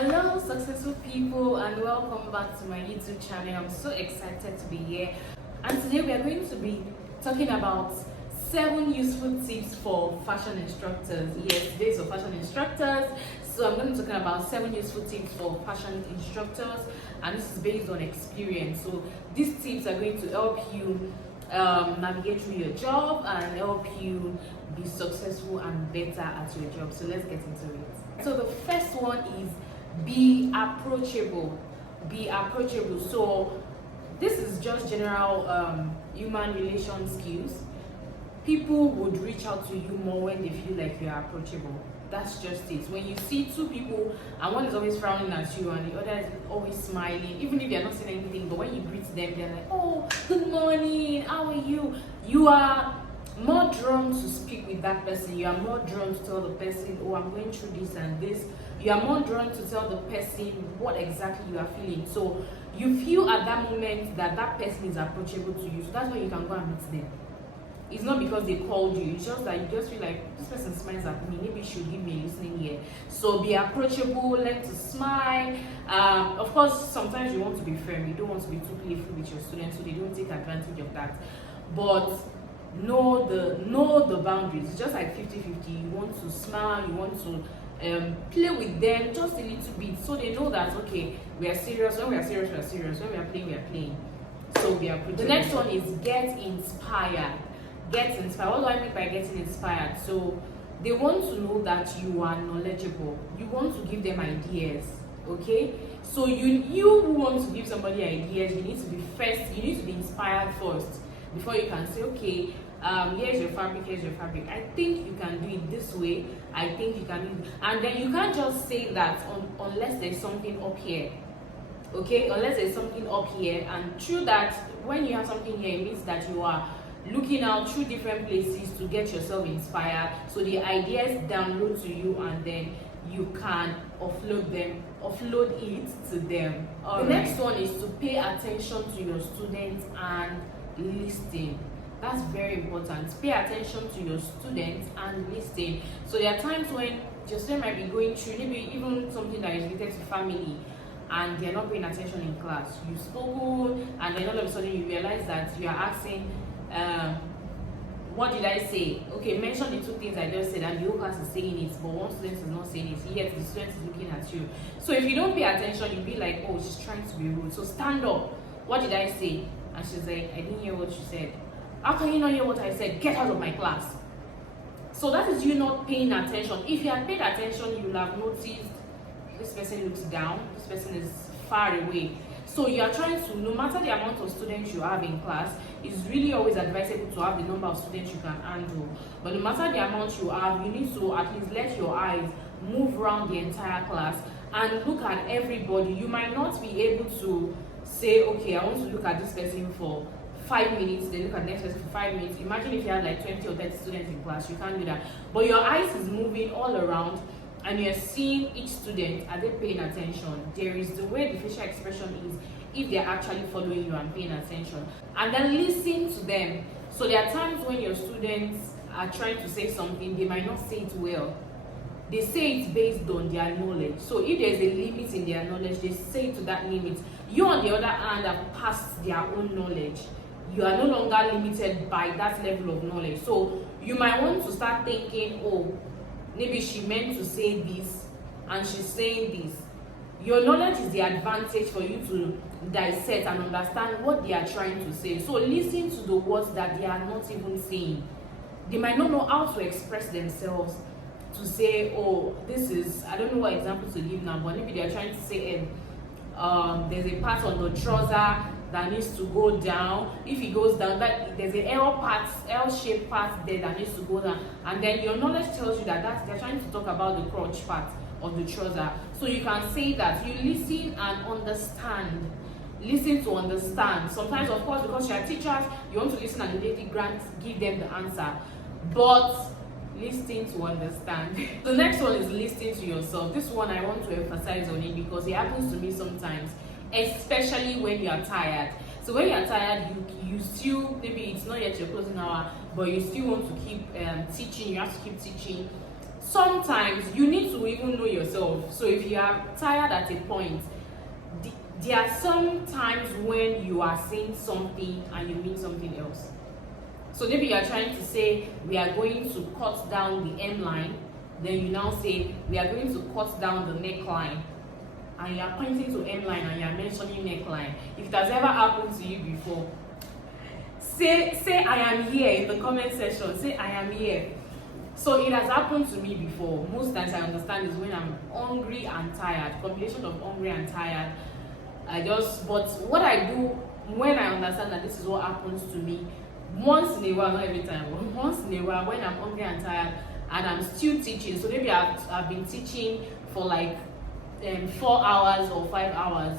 Hello successful people, and welcome back to my YouTube channel. I'm so excited to be here, and today we are going to be talking about 7 useful tips for fashion instructors. Yes, today is for fashion instructors, so I'm going to be talking about 7 useful tips for fashion instructors, and this is based on experience. So these tips are going to help you navigate through your job and help you be successful and better at your job. So let's get into it. So the first one is be approachable. Be approachable. So this is just general human relation skills. People would reach out to you more when they feel like you are approachable. That's just it. When you see 2 people and one is always frowning at you and the other is always smiling, even if they're not saying anything, but when you greet them, they're like, "Oh, good morning, how are you?" You are more drawn to speak with that person. You are more drawn to tell the person, "Oh, I'm going through this and this." You are more drawn to tell the person what exactly you are feeling. So you feel at that moment that that person is approachable to you. So that's why you can go and meet them. It's not because they called you, it's just that you just feel like this person smiles at me, maybe you should give me a listening ear. So be approachable, learn to smile. Of course, sometimes you want to be firm, you don't want to be too playful with your students so they don't take advantage of that. But know the boundaries. It's just like 50-50. You want to smile, you want to play with them just a little bit so they know that, okay, we are serious. When we are serious, we are serious. When we are playing, we are playing. So we are approachable. The next one is get inspired. Get inspired. What do I mean by getting inspired? So they want to know that you are knowledgeable. You want to give them ideas, okay? So you who want to give somebody ideas, you need to be inspired first before you can say, okay, here's your fabric, here's your fabric. I think you can do it this way. I think you can do it. And then you can't just say that unless there's something up here. Okay, unless there's something up here. And through that, when you have something here, it means that you are looking out through different places to get yourself inspired, so the ideas download to you and then you can offload it to them. The next one is to pay attention to your students and listen. That's very important. Pay attention to your students and listen. So there are times when your student might be going through maybe even something that is related to family and they're not paying attention in class. You spoke and then all of a sudden you realize that you are asking, what did I say? Okay, mention the 2 things I just said and the whole class is saying it, but one student is not saying it, yet the student is looking at you. So if you don't pay attention, you'll be like, "Oh, she's trying to be rude." So stand up. What did I say? And she's like, "I didn't hear what you said." "How can you not hear what I said? Get out of my class." So that is you not paying attention. If you had paid attention, you'll have noticed this person looks down, this person is far away. So you are trying to, no matter the amount of students you have in class, it's really always advisable to have the number of students you can handle. But no matter the amount you have, you need to at least let your eyes move around the entire class and look at everybody. You might not be able to say, okay, I want to look at this person for 5 minutes, then look at the next person for 5 minutes. Imagine if you had like 20 or 30 students in class, you can't do that. But your eyes is moving all around and you're seeing each student. Are they paying attention? There is the way the facial expression is, if they're actually following you and paying attention. And then listen to them. So there are times when your students are trying to say something, they might not say it well. They say it based on their knowledge. So if there's a limit in their knowledge, they say it to that limit. You, on the other hand, have passed their own knowledge. You are no longer limited by that level of knowledge. So you might want to start thinking, oh, maybe she meant to say this and she's saying this. Your knowledge is the advantage for you to dissect and understand what they are trying to say. So listen to the words that they are not even saying. They might not know how to express themselves to say, oh, this is, I don't know what example to give now, but maybe they are trying to say, there's a part on the trouser that needs to go down. If it goes down, that there's an L-shaped part there that needs to go down. And then your knowledge tells you that they're trying to talk about the crotch part of the trouser. So you can say that. You listen and understand. Listen to understand. Sometimes, of course, because you are teachers, you want to listen and immediately give them the answer. But listen to understand. The next one is listening to yourself. This one I want to emphasize on it because it happens to me sometimes, especially when you are tired. So when you are tired, you still, maybe it's not yet your closing hour, but you still want to keep teaching. You have to keep teaching. sometimes you need to even know yourself. So if you are tired at a point, there are some times when you are saying something and you mean something else. So maybe you are trying to say we are going to cut down the M line, then you now say we are going to cut down the neckline, and you are pointing to M line and you are mentioning neckline. If it has ever happened to you before, say I am here in the comment section. Say I am here. So it has happened to me before. Most times I understand is when I'm hungry and tired, combination of hungry and tired. But what I do when I understand that this is what happens to me, once in a while, not every time, but once in a while when I'm hungry and tired and I'm still teaching, so maybe I've been teaching for like 4 hours or 5 hours,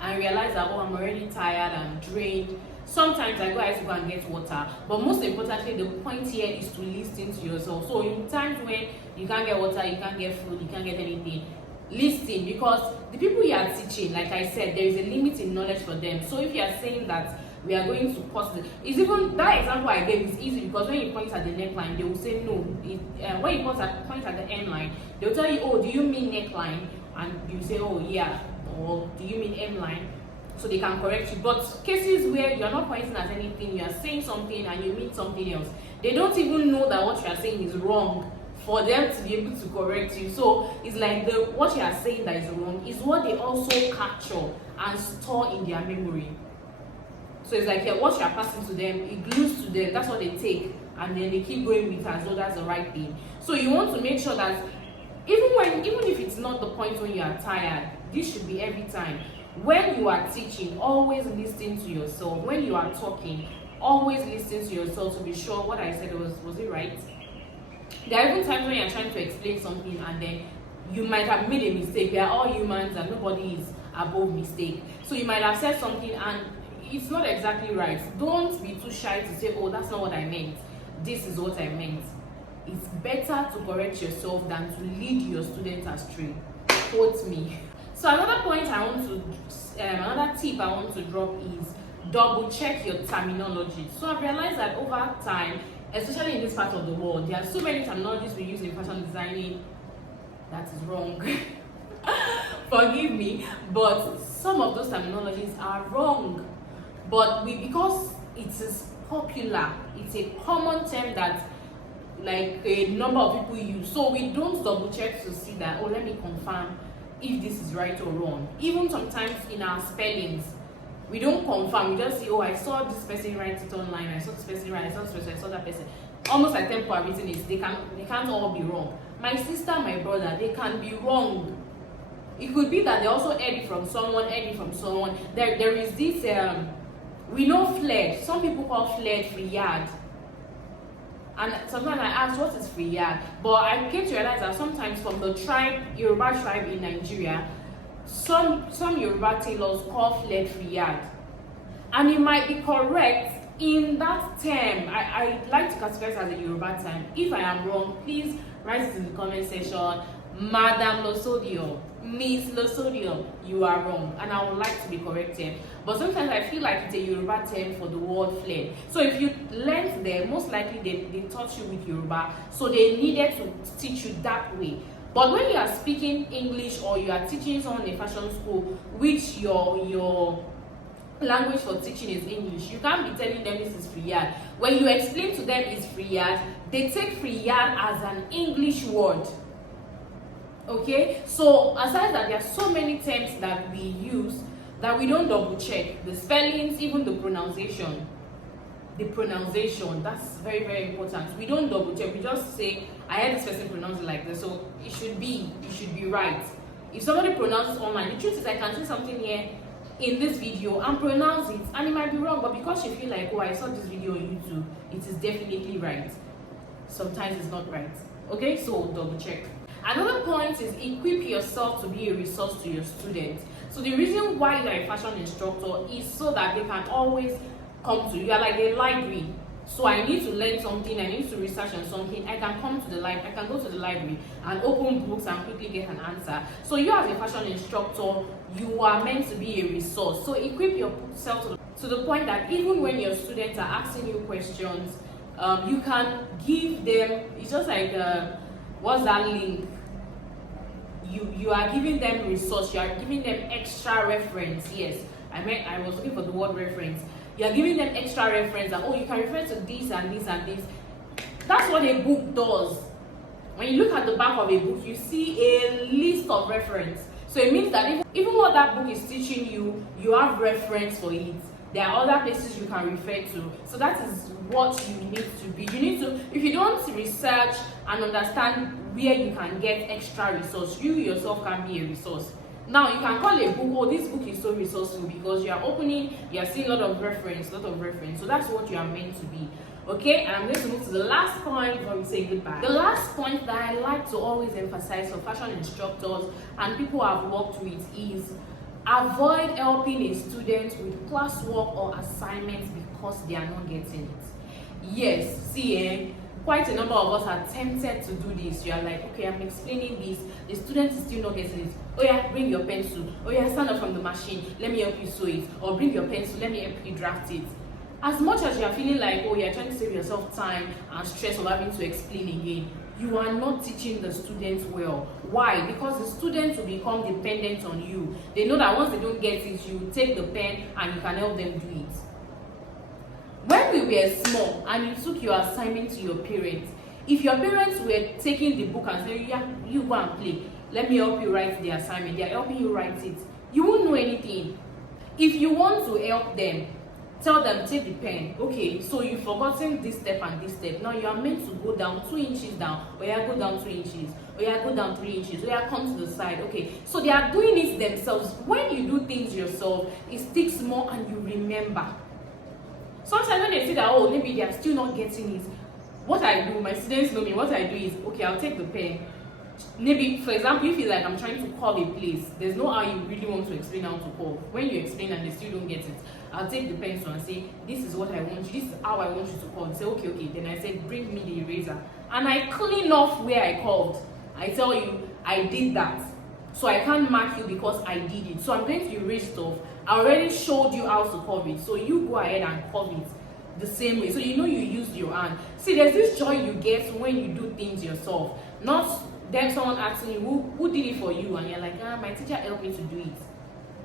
and realize that I'm already tired and drained. Sometimes I go out to go and get water, but most importantly, the point here is to listen to yourself. So in times when you can't get water, you can't get food, you can't get anything, listen, because the people you are teaching, like I said, there is a limit in knowledge for them. So if you are saying that we are going to cut it's even that example I gave is easy, because when you point at the neckline, they will say no. When you point at the M line, they will tell you, oh, do you mean neckline? And you say, oh yeah, or do you mean M line? So they can correct you. But cases where you're not pointing at anything, you are saying something and you mean something else, they don't even know that what you are saying is wrong for them to be able to correct you. So it's like what you are saying that is wrong is what they also capture and store in their memory. So it's like what you are passing to them, it glues to them, that's what they take, and then they keep going with as though that's the right thing. So you want to make sure that even if it's not the point when you are tired, this should be every time. When you are teaching, always listen to yourself. When you are talking, always listen to yourself to be sure what I said was it right. There are even times when you're trying to explain something and then you might have made a mistake. We are all humans and nobody is above mistake. So you might have said something and it's not exactly right. Don't be too shy to say, oh, that's not what I meant. This is what I meant. It's better to correct yourself than to lead your students astray. Quote me. So another tip I want to drop is double check your terminology. So I've realized that over time, especially in this part of the world, there are so many terminologies we use in fashion designing that is wrong. Forgive me, but some of those terminologies are wrong. But because it is popular, it's a common term that like a number of people use, so we don't double check to see that, oh, let me confirm if this is right or wrong. Even sometimes in our spellings, we don't confirm, we just say, oh, I saw this person write it online, I saw this person write, I saw this person, I saw that person. Almost like tempo written is they can't all be wrong. My sister, my brother, they can be wrong. It could be that they also heard it from someone. There is this we know flared. Some people call flared free yard. And sometimes I ask, what is free yard? But I came to realize that sometimes from the Yoruba tribe in Nigeria, some Yoruba tailors call flared free yard. And it might be correct in that term. I like to categorize it as a Yoruba term. If I am wrong, please write it in the comment section. Madam Losodio, Miss Losodio, you are wrong, and I would like to be corrected. But sometimes I feel like it's a Yoruba term for the word flared. So if you learned there, most likely they taught you with Yoruba, so they needed to teach you that way. But when you are speaking English or you are teaching someone in a fashion school, which your language for teaching is English, you can't be telling them this is free yard. When you explain to them it's free yard, they take free yard as an English word. Okay, so aside that, there are so many terms that we use that we don't double check. The spellings, even the pronunciation. That's very, very important. We don't double check. We just say, I heard this person pronounce it like this, so it should be right. If somebody pronounces online, the truth is I can say something here in this video and pronounce it, and it might be wrong, but because you feel like, oh, I saw this video on YouTube, it is definitely right. Sometimes it's not right. Okay, so double check. Another point is equip yourself to be a resource to your students. So the reason why you're a fashion instructor is so that they can always come to you. You are like a library. So I need to learn something, I need to research on something, I can come to the library, I can go to the library and open books and quickly get an answer. So you as a fashion instructor, you are meant to be a resource. So equip yourself to the point that even when your students are asking you questions, you can give them, it's just like What's that link? You are giving them resource, you are giving them extra reference. Yes, I was looking for the word reference. You are giving them extra reference that, oh, you can refer to this and this and this. That's what a book does. When you look at the back of a book, you see a list of reference. So it means that even what that book is teaching you, you have reference for it. There are other places you can refer to. So that is what you need to be. You need to, if you don't research and understand where you can get extra resource, you yourself can be a resource. Now you can call a book, oh, this book is so resourceful, because you are opening, you are seeing a lot of reference. So that's what you are meant to be. Okay, and I'm going to move to the last point before we say goodbye. The last point that I like to always emphasize for fashion instructors and people I've worked with is avoid helping a student with classwork or assignments because they are not getting it. Yes, see, quite a number of us are tempted to do this. You are like, okay, I'm explaining this, the student is still not getting it. Oh yeah, bring your pencil. Oh yeah, stand up from the machine, let me help you sew it. Or bring your pencil, let me help you draft it. As much as you are feeling like, oh, you're trying to save yourself time and stress of having to explain again, you are not teaching the students well. Why? Because the students will become dependent on you. They know that once they don't get it, you take the pen and you can help them do it. When we were small and you took your assignment to your parents, if your parents were taking the book and saying, yeah, you go and play, let me help you write the assignment, they are helping you write it, you won't know anything. If you want to help them, tell them, take the pen. Okay, so you've forgotten this step and this step. Now you are meant to go down 2 inches down, or you go down 3 inches, or you go down 3 inches, or you come to the side. Okay, so they are doing it themselves. When you do things yourself, it sticks more and you remember. Sometimes when they see that, oh, maybe they are still not getting it, what I do, my students know me, what I do is, okay, I'll take the pen. Maybe, for example, if it's like I'm trying to call a place, there's no how you really want to explain how to call. When you explain and they still don't get it, I'll take the pencil and say, this is what I want you, this is how I want you to call. And say, okay. Then I say, bring me the eraser. And I clean off where I called. I tell you, I did that. So I can't mark you because I did it. So I'm going to erase stuff. I already showed you how to curve it. So you go ahead and curve it the same way. So you know you used your hand. See, there's this joy you get when you do things yourself. Not then someone asking you, who did it for you? And you're like, my teacher helped me to do it.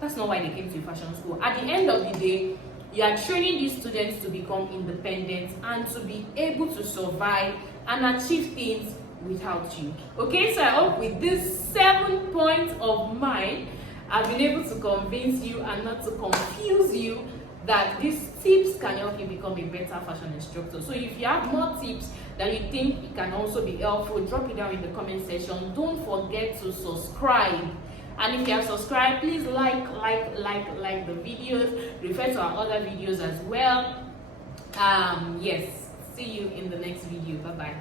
That's not why they came to fashion school. At the end of the day, you are training these students to become independent and to be able to survive and achieve things without you. Okay, so I hope with this 7 points of mine, I've been able to convince you and not to confuse you that these tips can help you become a better fashion instructor. So if you have more tips that you think it can also be helpful, drop it down in the comment section. Don't forget to subscribe. And if you have subscribed, please like the videos. Refer to our other videos as well. Yes, see you in the next video. Bye bye.